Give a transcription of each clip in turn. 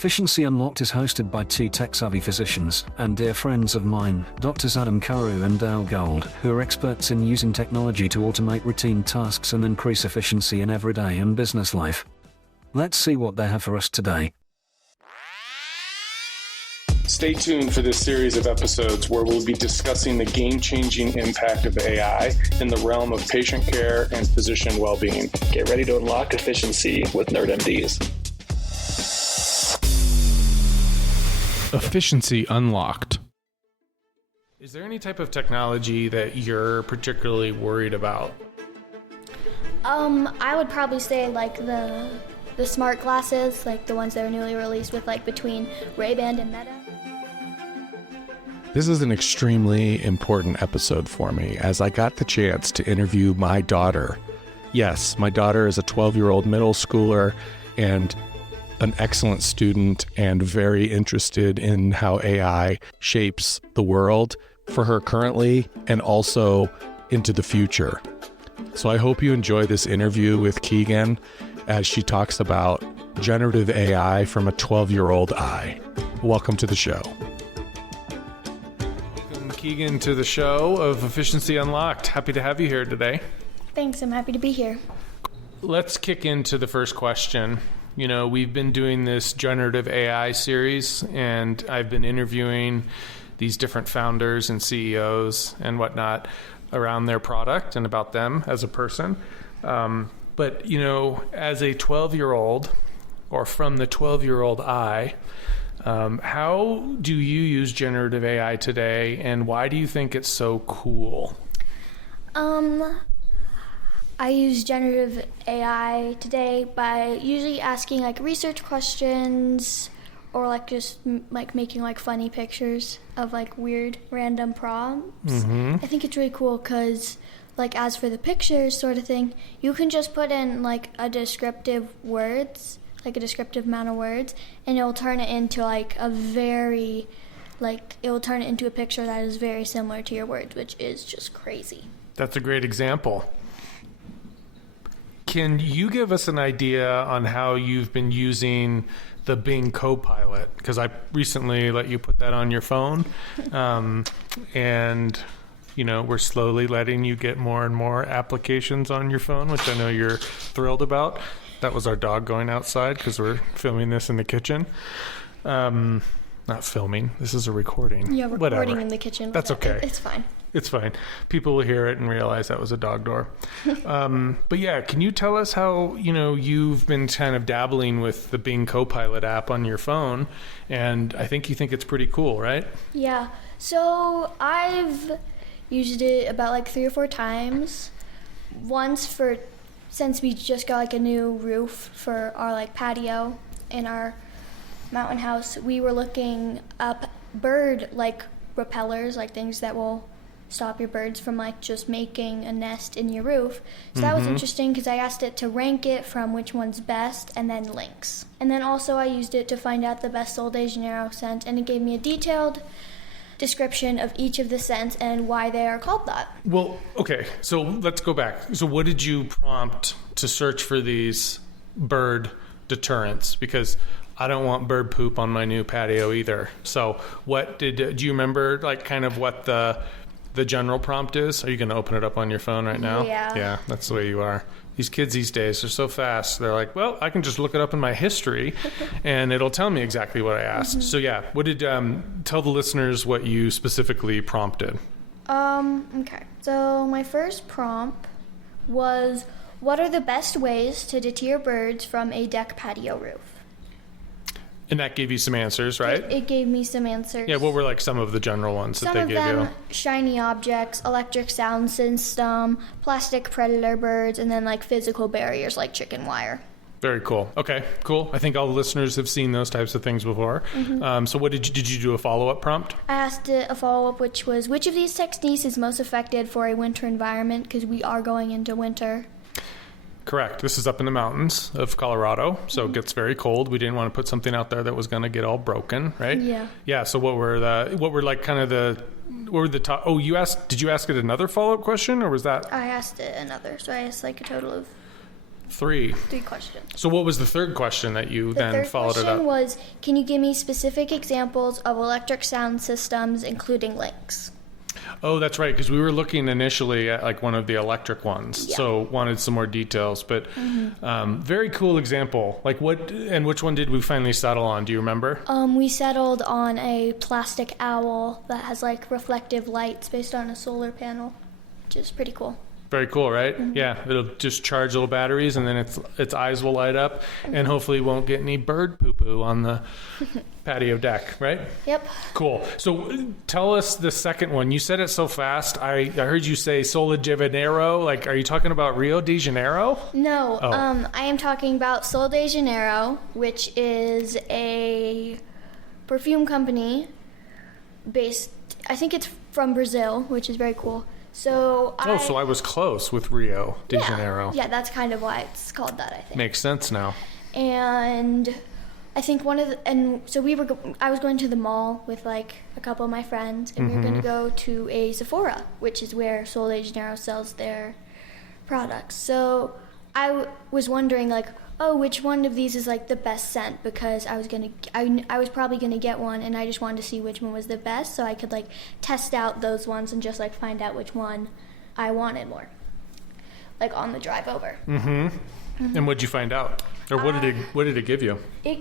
Efficiency Unlocked is hosted by two tech-savvy physicians and dear friends of mine, Doctors Adam Carewe and Dale Gold, who are experts in using technology to automate routine tasks and increase efficiency in everyday and business life. Let's see what they have for us today. Stay tuned for this series of episodes where we'll be discussing the game-changing impact of AI in the realm of patient care and physician well-being. Get ready to unlock efficiency with Nerd MDs. Efficiency Unlocked. Is there any type of technology that you're particularly worried about? I would probably say like the smart glasses, like the ones that are newly released with like between Ray-Ban and Meta. This is an extremely important episode for me as I got the chance to interview my daughter. Yes, my daughter is a 12-year-old middle schooler and an excellent student and very interested in how AI shapes the world for her currently and also into the future. So I hope you enjoy this interview with Keegan as she talks about generative AI from a 12-year-old eye. Welcome to the show. Keegan, to the show of Efficiency Unlocked. Happy to have you here today. Thanks, I'm happy to be here. Let's kick into the first question. You know, we've been doing this generative AI series, and I've been interviewing these different founders and CEOs and whatnot around their product and about them as a person. But, you know, as a 12-year-old, or from the 12-year-old eye, how do you use generative AI today, and why do you think it's so cool? I use generative AI today by usually asking like research questions or like just like making like funny pictures of like weird random prompts. I think it's really cool because like as for the pictures sort of thing, you can just put in like a descriptive words, like a descriptive amount of words, and it will turn it into like a very, like it will turn it into a picture that is very similar to your words, which is just crazy. That's a great example. Can you give us an idea on how you've been using the Bing Copilot? Because I recently let you put that on your phone, and you know, we're slowly letting you get more and more applications on your phone, which I know you're thrilled about. That was our dog going outside because we're filming this in the kitchen. Not filming. This is a recording. Yeah, recording Whatever. In the kitchen. That's okay. It's fine. It's fine. People will hear it and realize that was a dog door. But yeah, can you tell us how, you know, you've been kind of dabbling with the Bing Copilot app on your phone, and I think you think it's pretty cool, right? Yeah. So I've used it about like 3 or 4 times. Once since we just got like a new roof for our like patio in our mountain house, we were looking up bird like repellers, like things that will stop your birds from like just making a nest in your roof. So that was interesting because I asked it to rank it from which one's best and then links. And then also I used it to find out the best Sol de Janeiro scent, and it gave me a detailed description of each of the scents and why they are called that. Well, okay, so let's go back. So what did you prompt to search for these bird deterrents? Because I don't want bird poop on my new patio either. So do you remember like kind of what the general prompt is? Are you going to open it up on your phone right now? Yeah. Yeah, that's the way you are. These kids these days are so fast. They're like, well, I can just look it up in my history and it'll tell me exactly what I asked. So yeah, what did, tell the listeners what you specifically prompted. Okay. So my first prompt was, what are the best ways to deter birds from a deck patio roof? And that gave you some answers, right? It gave me some answers. Yeah, what were like some of the general ones that they gave you? Some of them, shiny objects, electric sound system, plastic predator birds, and then like physical barriers like chicken wire. Very cool. Okay, cool. I think all the listeners have seen those types of things before. So what did you do a follow-up prompt? I asked it a follow-up, which was, which of these techniques is most effective for a winter environment? Because we are going into winter. Correct. This is up in the mountains of Colorado, so it gets very cold. We didn't want to put something out there that was going to get all broken, right? Yeah. Yeah. So what were the top? Oh, did you ask it another follow-up question, or was that? I asked it another, so I asked like a total of Three. 3 questions. So what was the third question that you The then third followed it question up? was, can you give me specific examples of electric sound systems, including links? Oh, that's right, because we were looking initially at like one of the electric ones, Yeah. so wanted some more details. But very cool example. Like which one did we finally settle on? Do you remember? We settled on a plastic owl that has like reflective lights based on a solar panel, which is pretty cool. Very cool, right? Yeah, it'll just charge little batteries, and then its eyes will light up, and hopefully won't get any bird poo-poo on the patio deck, right? Yep. Cool. So tell us the second one. You said it so fast. I heard you say Sol de Janeiro. Like, are you talking about Rio de Janeiro? No, Oh. I am talking about Sol de Janeiro, which is a perfume company based, I think it's from Brazil, which is very cool. So So I was close with Rio de Janeiro. Yeah, that's kind of why it's called that, I think. Makes sense now. And I think I was going to the mall with like a couple of my friends, and we were going to go to a Sephora, which is where Sol de Janeiro sells their products. So I was wondering like, oh, which one of these is like the best scent, because I was probably gonna get one, and I just wanted to see which one was the best, so I could like test out those ones and just like find out which one I wanted more, like on the drive over. And what'd you find out? Or what did it give you? It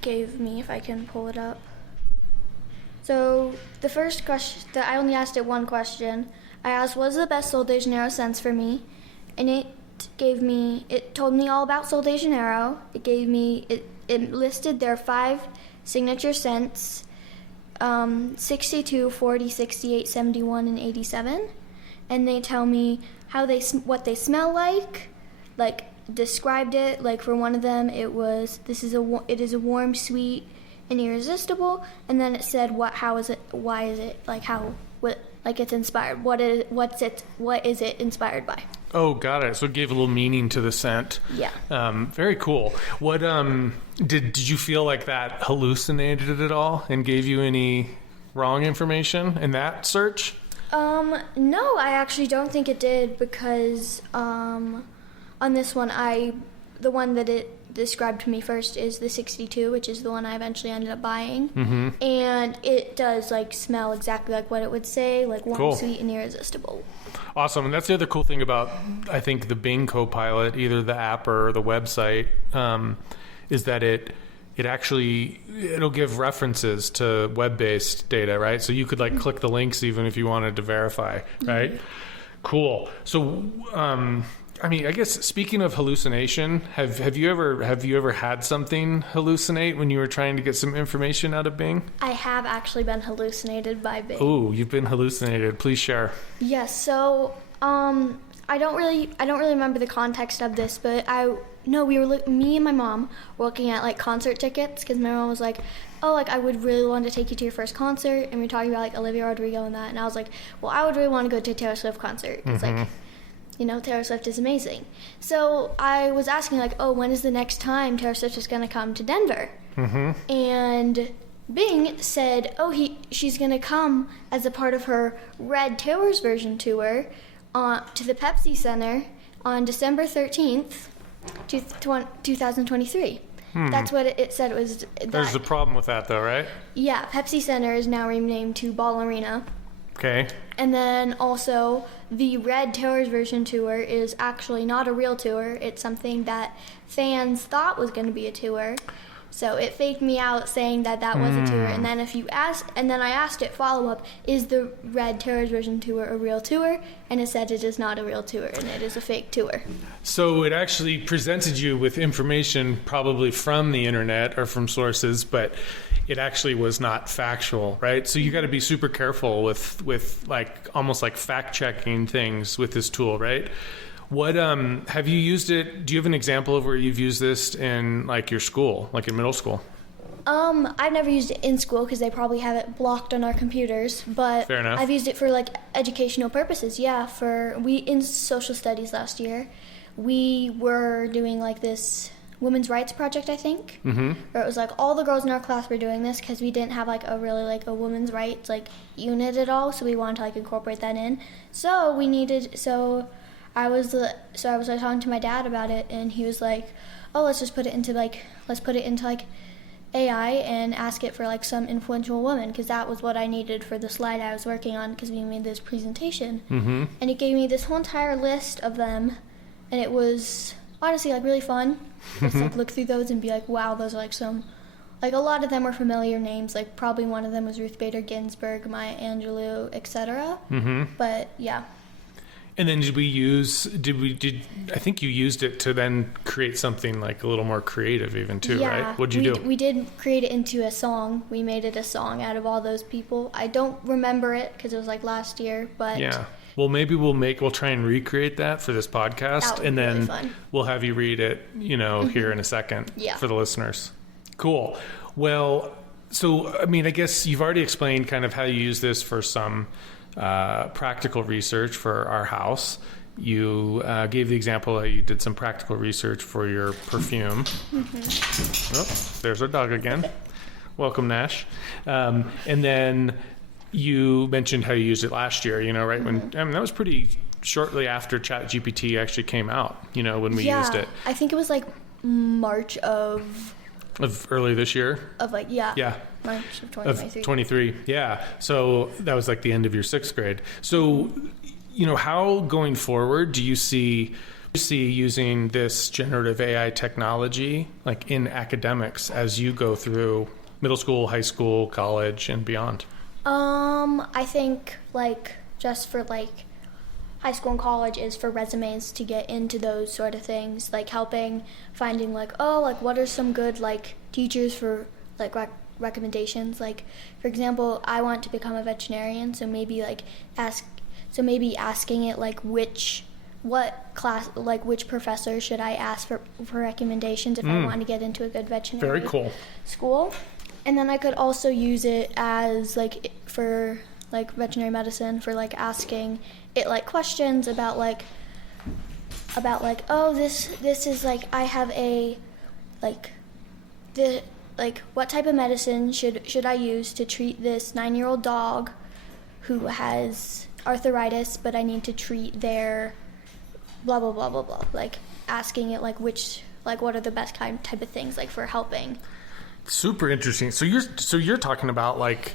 gave me, if I can pull it up. So the first question, I only asked it one question. I asked, what is the best Sol de Janeiro scents for me? And it told me all about Sol de Janeiro. It listed their 5 signature scents, 62, 40, 68, 71, and 87. And they tell me what they smell like described it. Like for one of them, it is a warm, sweet, and irresistible. And then it said how is it, why is it, it's inspired. What is it inspired by? Oh, got it. So it gave a little meaning to the scent. Yeah. Very cool. What did you feel like that hallucinated it at all and gave you any wrong information in that search? No, I actually don't think it did, because on this one, the one that it described to me first is the 62, which is the one I eventually ended up buying. And it does smell exactly like what it would say, like warm, Cool. sweet, and irresistible. Awesome. And that's the other cool thing about, I think, the Bing Copilot, either the app or the website, is that it'll give references to web-based data, right? So you could click the links even if you wanted to verify, right? Cool. So, I guess speaking of hallucination, have you ever had something hallucinate when you were trying to get some information out of Bing? I have actually been hallucinated by Bing. Ooh, you've been hallucinated. Please share. Yes. So, I don't really remember the context of this, but me and my mom were looking at concert tickets, because my mom was like, oh, I would really want to take you to your first concert, and we were talking about Olivia Rodrigo and that, and I was like, well, I would really want to go to a Taylor Swift concert, because Taylor Swift is amazing. So I was asking oh, when is the next time Taylor Swift is going to come to Denver? And Bing said, she's going to come as a part of her Red Taylor's Version tour to the Pepsi Center on December 13th, 2023. That's what it said. It was. There's a problem with that, though, right? Yeah, Pepsi Center is now renamed to Ball Arena. Okay. And then also, the Red Taylor's Version tour is actually not a real tour. It's something that fans thought was going to be a tour. So it faked me out saying that was a tour. And then I asked it follow-up, is the Red Taylor's Version tour a real tour? And it said it is not a real tour, and it is a fake tour. So it actually presented you with information probably from the internet or from sources, but it actually was not factual, right? So you got to be super careful with almost fact-checking things with this tool, right? What have you used it? Do you have an example of where you've used this in your school, in middle school? I've never used it in school because they probably have it blocked on our computers, but Fair enough. I've used it for educational purposes. Yeah, in social studies last year, we were doing this women's rights project, I think. Where it was all the girls in our class were doing this because we didn't have a really a women's rights unit at all, so we wanted to incorporate that in. So I was talking to my dad about it, and he was like, oh, let's put it into AI and ask it for like some influential woman, because that was what I needed for the slide I was working on, because we made this presentation. Mm-hmm. And it gave me this whole entire list of them, and it was honestly like really fun. Just like look through those and be like, wow, those are like some, like a lot of them were familiar names. Like probably one of them was Ruth Bader Ginsburg, Maya Angelou, etc. Mm-hmm. But yeah. And then I think you used it to then create something like a little more creative even too, yeah, right? What'd you do? We did create it into a song. We made it a song out of all those people. I don't remember it because it was like last year, but yeah. Well, maybe we'll try and recreate that for this podcast, and then fun. We'll have you read it, here in a second for the listeners. Cool. Well, so, I mean, I guess you've already explained kind of how you use this for some practical research for our house. You gave the example that you did some practical research for your perfume. Mm-hmm. Oh, there's our dog again. Welcome, Nash. And then you mentioned how you used it last year, right? Mm-hmm. When that was pretty shortly after ChatGPT actually came out, when we used it. I think it was like March of early this year. March of 2023. 23, yeah. So that was like the end of your 6th grade. So, how going forward do you see using this generative AI technology like in academics as you go through middle school, high school, college, and beyond? I think like just for like high school and college is for resumes to get into those sort of things, like finding like, oh, like what are some good like teachers for like recommendations. Like for example, I want to become a veterinarian, so maybe asking it like which professor should I ask for recommendations if I want to get into a good veterinary school. And then I could also use it as like for like veterinary medicine for like asking it like questions about oh, this is like I have a what type of medicine should I use to treat this 9-year-old dog who has arthritis, but I need to treat their blah blah blah blah blah, like asking it like what are the best type of things like for helping. Super interesting. So you're talking about like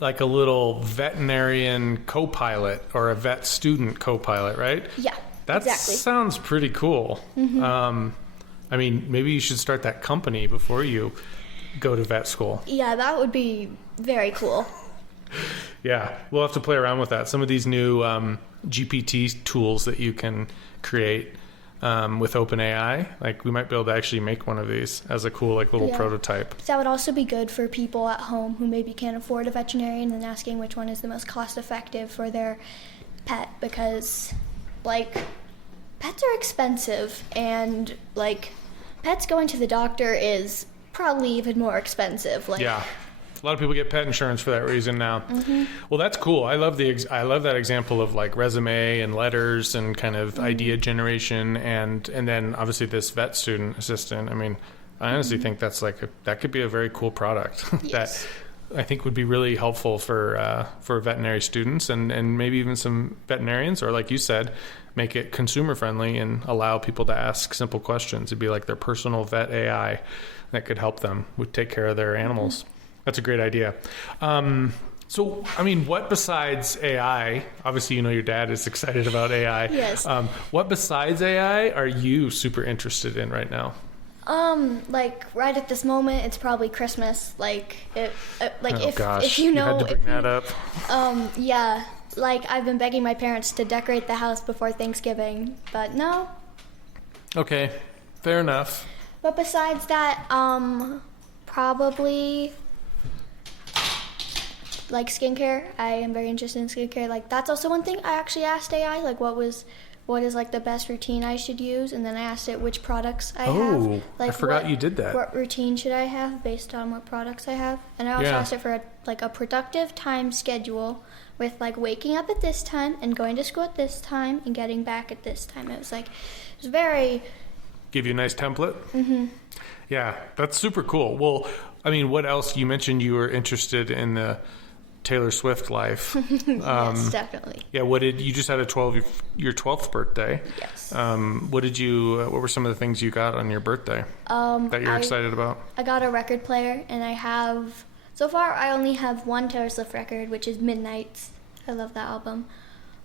a little veterinarian co-pilot or a vet student co-pilot, right? Yeah, that exactly. Sounds pretty cool. Mm-hmm. I mean, maybe you should start that company before you go to vet school. Yeah, that would be very cool. Yeah, we'll have to play around with that. Some of these new GPT tools that you can create with OpenAI, like we might be able to actually make one of these as a cool like little prototype. That would also be good for people at home who maybe can't afford a veterinarian and asking which one is the most cost effective for their pet, because like pets are expensive, and like pets going to the doctor is probably even more expensive. Like yeah. A lot of people get pet insurance for that reason now. Mm-hmm. Well, that's cool. I love that example of like resume and letters and kind of idea generation, and then obviously this vet student assistant. I mean, I honestly think that's that could be a very cool product that I think would be really helpful for veterinary students and maybe even some veterinarians, or like you said, make it consumer friendly and allow people to ask simple questions. It'd be like their personal vet AI that could help them would take care of their animals. Mm-hmm. That's a great idea. So, I mean, what besides AI, obviously, your dad is excited about AI. Yes. What besides AI are you super interested in right now? Like right at this moment, it's probably Christmas. Like, if you had to bring that up. Yeah. Like, I've been begging my parents to decorate the house before Thanksgiving, but no. Okay. Fair enough. But besides that, probably like skincare. I am very interested in skincare. Like that's also one thing I actually asked AI, like what is like the best routine I should use, and then I asked it which products I have. Like I forgot you did that. What routine should I have based on what products I have? And I also asked it for a productive time schedule with like waking up at this time and going to school at this time and getting back at this time. It was very give you a nice template. Mm-hmm. Yeah, that's super cool. Well, I mean, what else? You mentioned you were interested in the Taylor Swift life. Yes, definitely. Yeah, you just had your 12th birthday. Yes. What were some of the things you got on your birthday that you're excited about? I got a record player, and so far I only have one Taylor Swift record, which is Midnights. I love that album.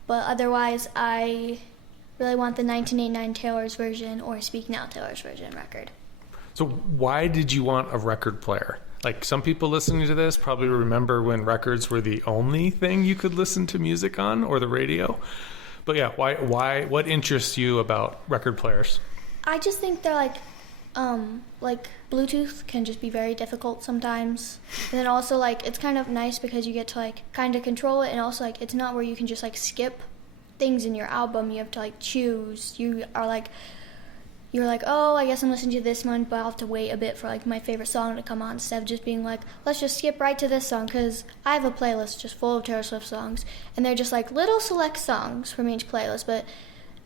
But otherwise, I really want the 1989 Taylor's version or Speak Now Taylor's version record. So why did you want a record player? Like, some people listening to this probably remember when records were the only thing you could listen to music on, or the radio. But yeah, why, what interests you about record players? I just think they're like Bluetooth can just be very difficult sometimes. And then also, like, it's kind of nice because you get to, like, kind of control it. And also, like, it's not where you can just, like, skip things in your album. You have to, like, choose. You're like, oh, I guess I'm listening to this one, but I'll have to wait a bit for, like, my favorite song to come on, instead of just being like, let's just skip right to this song, because I have a playlist just full of Taylor Swift songs, and they're just, like, little select songs from each playlist. But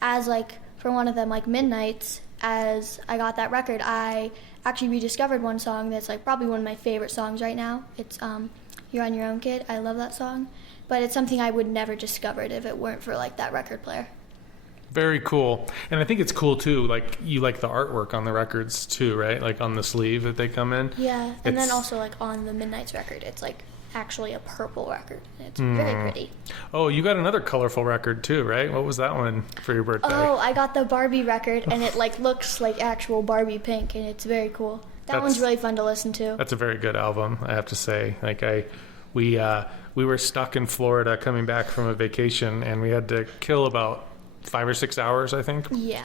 as, like, for one of them, like Midnights, as I got that record, I actually rediscovered one song that's, like, probably one of my favorite songs right now. It's You're on Your Own, Kid. I love that song, but it's something I would never discovered if it weren't for, like, that record player. Very cool. And I think it's cool too, like, you like the artwork on the records too, right? Like on the sleeve that they come in. Yeah, and then also, like, on the Midnights record, it's, like, actually a purple record. It's very pretty. Oh, you got another colorful record too, right? What was that one for your birthday? Oh, I got the Barbie record, and it, like, looks like actual Barbie pink, and it's very cool. That one's really fun to listen to. That's a very good album, I have to say. Like, we were stuck in Florida coming back from a vacation, and we had to kill about 5 or 6 hours, I think. Yeah.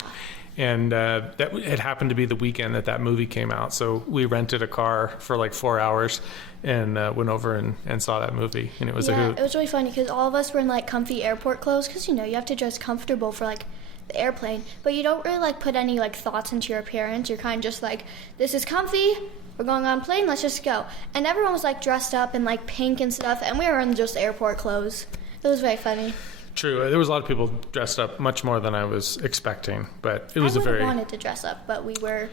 And it happened to be the weekend that movie came out, so we rented a car for like 4 hours and went over and saw that movie, and it was a hoot. It was really funny because all of us were in, like, comfy airport clothes, because, you know, you have to dress comfortable for, like, the airplane, but you don't really, like, put any, like, thoughts into your appearance. You're kind of just like, this is comfy, we're going on a plane, let's just go. And everyone was, like, dressed up in, like, pink and stuff, and we were in just airport clothes. It was very funny. True. There was a lot of people dressed up, much more than I was expecting, but it was I wanted to dress up, but we were.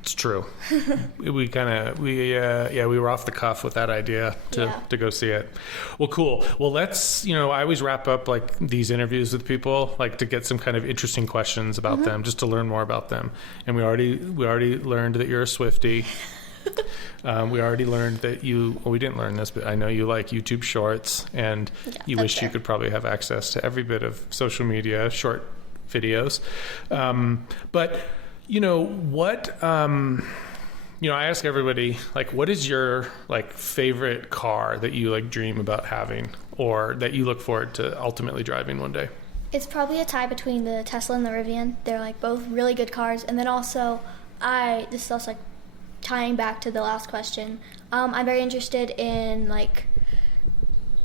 It's true. we were off the cuff with that idea to go see it. Well, cool. Well, let's, I always wrap up, like, these interviews with people, like, to get some kind of interesting questions about them, just to learn more about them. And we already learned that you're a Swiftie. We already learned that we didn't learn this, but I know you like YouTube Shorts, and you wish you could probably have access to every bit of social media, short videos. But, what, I ask everybody, like, what is your, like, favorite car that you, like, dream about having, or that you look forward to ultimately driving one day? It's probably a tie between the Tesla and the Rivian. They're, like, both really good cars. And then also, this is also, like, tying back to the last question, I'm very interested in, like,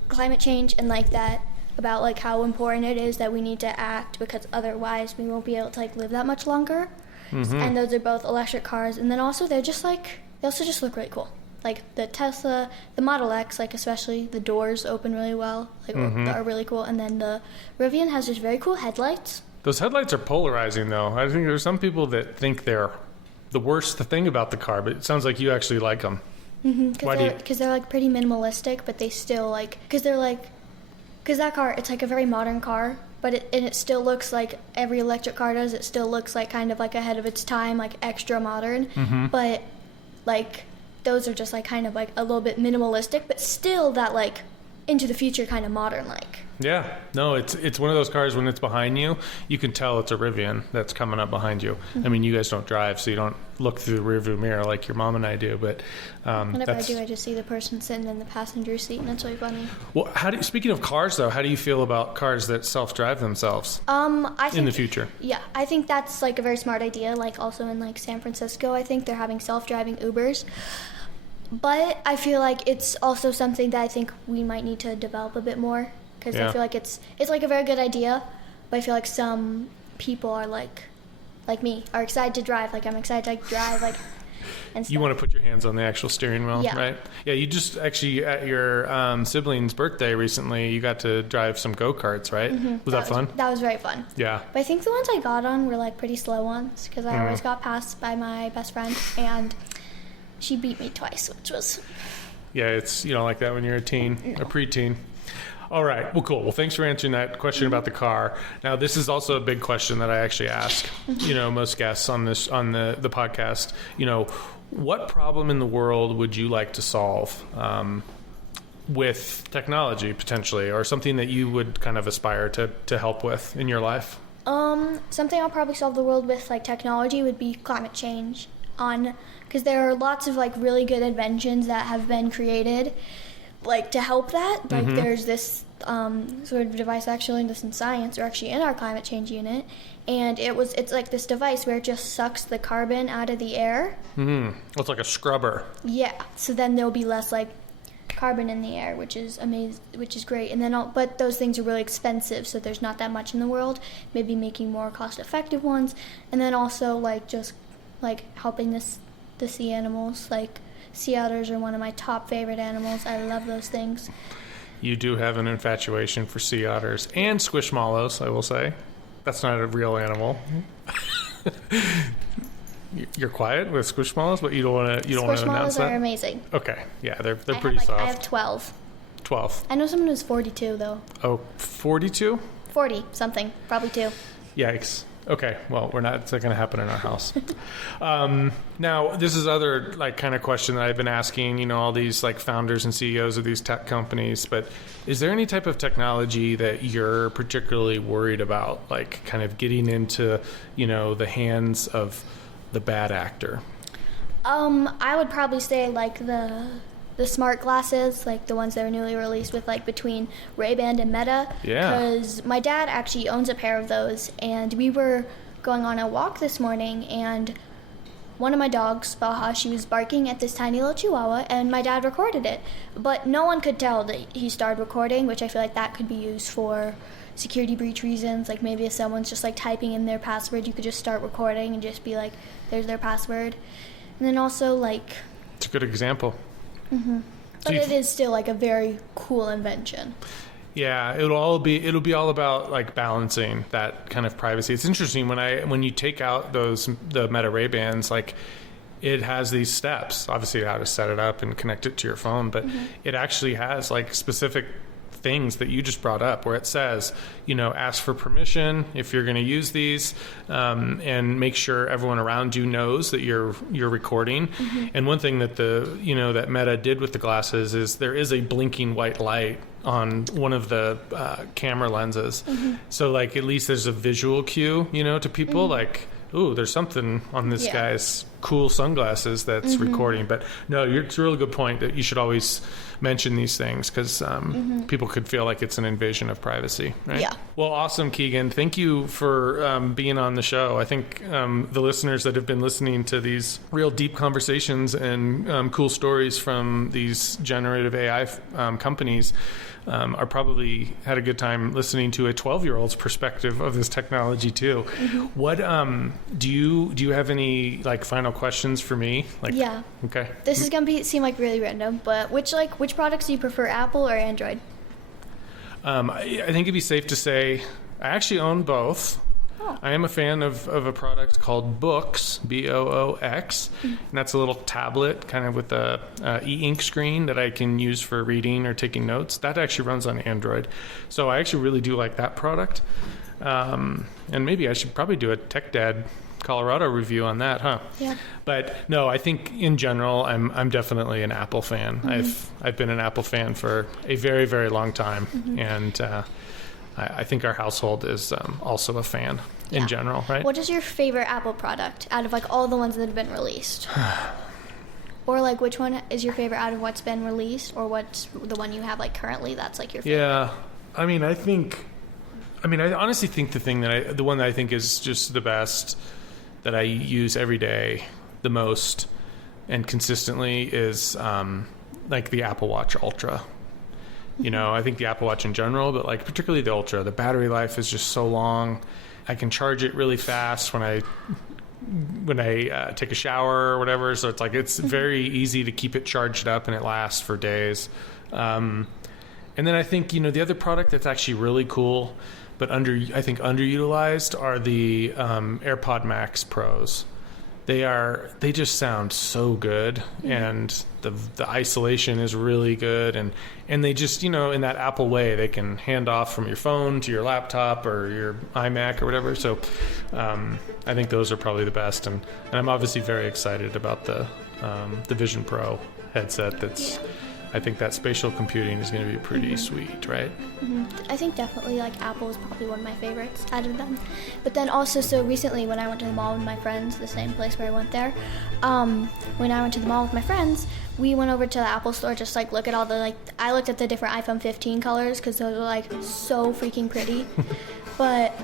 climate change and, like, that, about, like, how important it is that we need to act, because otherwise we won't be able to, like, live that much longer. And those are both electric cars. And then also they also just look really cool. Like, the Tesla, the Model X, like, especially the doors open really well, like, are really cool. And then the Rivian has just very cool headlights. Those headlights are polarizing, though. I think there's some people that think they're the worst thing about the car, but it sounds like you actually like them. Because they're like pretty minimalistic, but they still, like, because that car, it's like a very modern car, but it still looks like every electric car does. It still looks like kind of like ahead of its time, like extra modern. But, like, those are just, like, kind of like a little bit minimalistic, but still that, like, into the future kind of modern, like. Yeah, no, it's one of those cars, when it's behind you, you can tell it's a Rivian that's coming up behind you. I mean, you guys don't drive, so you don't look through the rearview mirror like your mom and I do, but whenever I do, I just see the person sitting in the passenger seat, and it's really funny. Well, speaking of cars, though, how do you feel about cars that self-drive themselves I think, in the future? Yeah, I think that's, like, a very smart idea. Like, also in, like, San Francisco, I think they're having self-driving Ubers. But I feel like it's also something that I think we might need to develop a bit more, because I feel like it's like a very good idea, but I feel like some people are like me, are excited to drive. Like, I'm excited to, like, drive, like, and stuff. You want to put your hands on the actual steering wheel, right? Yeah, you just actually, at your sibling's birthday recently, you got to drive some go-karts, right? Was that fun? That was very fun. Yeah. But I think the ones I got on were, like, pretty slow ones, because I always got passed by my best friend, and she beat me twice, which was Yeah, it's you don't like that when you're a teen, a preteen. All right. Well, cool. Well, thanks for answering that question about the car. Now, this is also a big question that I actually ask, most guests on the podcast. What problem in the world would you like to solve with technology potentially, or something that you would kind of aspire to help with in your life? Something I'll probably solve the world with, like technology, would be climate change. Because there are lots of like really good inventions that have been created, like to help that. Like there's this sort of device, actually in this in science, or actually in our climate change unit, and it's like this device where it just sucks the carbon out of the air. It's like a scrubber. Yeah. So then there'll be less like carbon in the air, which is amazing, which is great. And then but those things are really expensive, so there's not that much in the world. Maybe making more cost-effective ones, and then also like just like helping the sea animals. Like sea otters are one of my top favorite animals. I love those things. You do have an infatuation for sea otters and squishmallows, I will say. That's not a real animal. You're quiet with squishmallows, but you don't want to announce that? Squishmallows are amazing. Okay, yeah, they're pretty soft. I have 12. 12. I know someone who's 42 though. Oh, 42? 40 something, probably 2. Yikes. Okay, well, it's not going to happen in our house. Now, this is other like kind of question that I've been asking, all these like founders and CEOs of these tech companies, but is there any type of technology that you're particularly worried about, like kind of getting into, the hands of the bad actor? I would probably say like the smart glasses, like the ones that are newly released with like between Ray-Ban and Meta. Yeah. Because my dad actually owns a pair of those, and we were going on a walk this morning, and one of my dogs, Baha, she was barking at this tiny little chihuahua, and my dad recorded it. But no one could tell that he started recording, which I feel like that could be used for security breach reasons. Like maybe if someone's just like typing in their password, you could just start recording and just be like, there's their password. And then also like... It's a good example. But it is still like a very cool invention. Yeah, it'll be all about like balancing that kind of privacy. It's interesting when you take out the Meta Ray-Bans, like it has these steps, obviously how to set it up and connect it to your phone, but it actually has like specific things that you just brought up where it says, ask for permission if you're going to use these, and make sure everyone around you knows that you're recording. And one thing that that Meta did with the glasses is there is a blinking white light on one of the camera lenses. So like at least there's a visual cue, to people like, ooh, there's something on this guy's cool sunglasses that's recording. But no, it's a really good point that you should always mention these things because people could feel like it's an invasion of privacy, right? Yeah. Well, awesome, Keegan. Thank you for being on the show. I think the listeners that have been listening to these real deep conversations and cool stories from these generative AI companies are probably had a good time listening to a 12-year-old's perspective of this technology too. What do you have any like final questions for me? Like, yeah. Okay. This is gonna seem like really random, but which products do you prefer, Apple or Android? I think it'd be safe to say I actually own both. Oh. I am a fan of a product called Boox, Boox, and that's a little tablet kind of with a e-ink screen that I can use for reading or taking notes. That actually runs on Android. So I actually really do like that product. And maybe I should probably do a Tech Dad Colorado review on that, huh? Yeah. But no, I think in general, I'm definitely an Apple fan. I've been an Apple fan for a very, very long time, and I think our household is also a fan in general, right? What is your favorite Apple product out of like all the ones that have been released? Or like which one is your favorite out of what's been released, or what's the one you have like currently that's like your favorite? Yeah, I honestly think the one that I think is just the best that I use every day the most and consistently is like the Apple Watch Ultra. I think the Apple Watch in general, but like particularly the Ultra, the battery life is just so long. I can charge it really fast when I take a shower or whatever. So it's like, it's very easy to keep it charged up and it lasts for days. And then I think, the other product that's actually really cool, but I think underutilized are the AirPod Max Pros. they just sound so good, and the isolation is really good, and they just, in that Apple way, they can hand off from your phone to your laptop or your iMac or whatever. So I think those are probably the best, and I'm obviously very excited about the Vision Pro headset. I think that spatial computing is going to be pretty sweet, right? I think definitely like Apple is probably one of my favorites out of them. But then also, so recently when I went to the mall with my friends, the same place where I went there, when I went to the mall with my friends, we went over to the Apple store just like look at all the I looked at the different iPhone 15 colors because those are so freaking pretty. But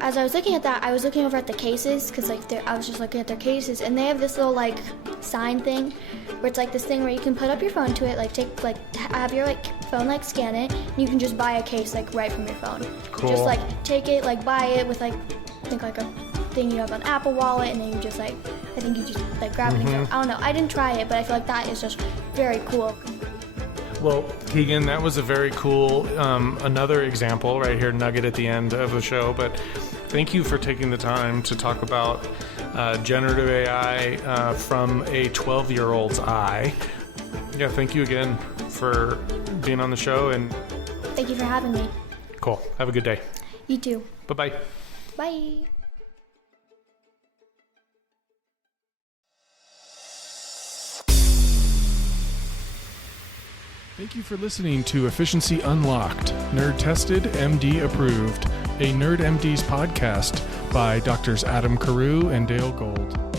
as I was looking at that, I was looking over at the cases because I was just looking at their cases, and they have this little sign thing where it's this thing where you can put up your phone to it, have your phone scan it, and you can just buy a case right from your phone. Cool. Just take it, buy it with I think a thing you have on Apple Wallet, and then you just I think you just grab it and go. I don't know. I didn't try it, but I feel like that is just very cool. Well, Keegan, that was a very cool, another example right here, nugget at the end of the show. But thank you for taking the time to talk about generative AI from a 12-year-old's eye. Yeah, thank you again for being on the show. And thank you for having me. Cool. Have a good day. You too. Bye-bye. Bye. Thank you for listening to Efficiency Unlocked, Nerd Tested, MD Approved, a Nerd MD's podcast by Drs. Adam Carewe and Dale Gold.